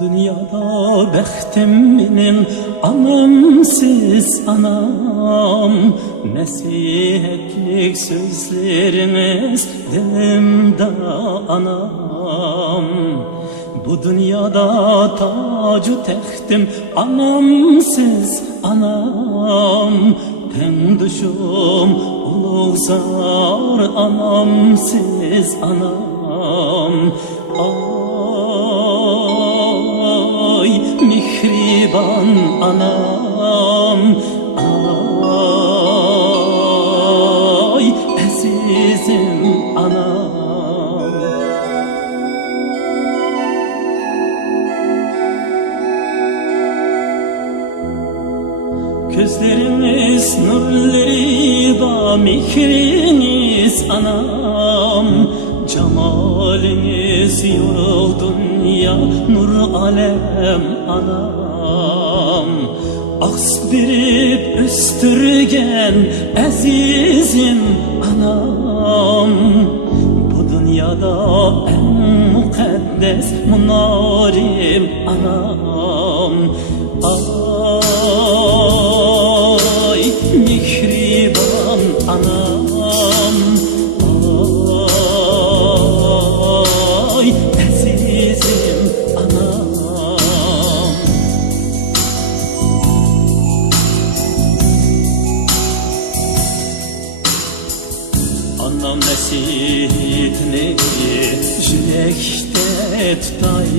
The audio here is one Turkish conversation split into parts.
Dünyada bəxtim benim, anamsız anam. Nəsihətlik sözleriniz dilimdə anam. Bu dünyada tacı təxtim, anamsız anam. Tən düşüm uluzar, anamsız anam. Ay mihriban anam, ay azizim anam. Gözleriniz nurları da mihriniz anam. Cemaliniz yorul dünya, nur alem anam. Aks birip üstürgen azizim anam. Bu dünyada en mukaddes munarim anam. Ay mihriban anam. Ay azizim anam. Anam nəsihətini yürekte tutay.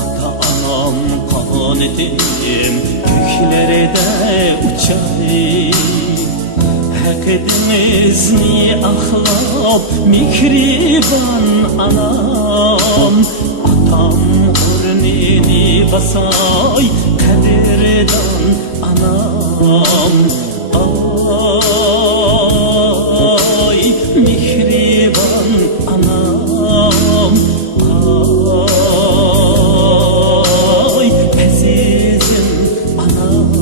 Ata anam qanitim göklerde uçay. Hak edinizni ahlab mihriban anam. Atam urnini basay kadirdan anam. Ay mihriban anam. Ay azizim anam.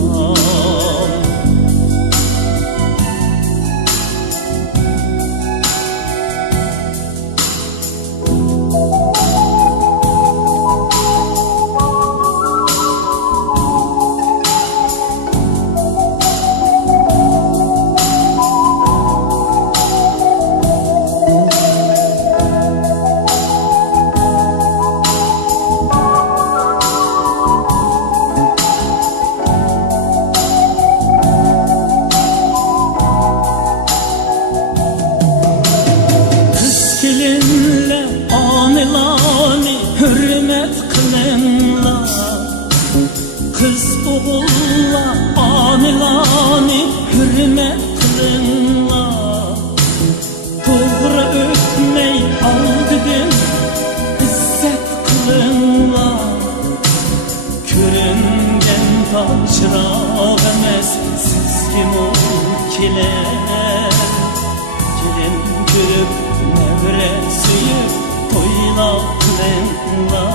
Hürmet kılınlar, kız oğulla anilani hürmet kılınlar. Doğru öpmey aldıdım, izzet kılınlar. Körüngen taşraq emes, siz kim olkiler. Gelin görüp nevre suyup toylap kılınlar.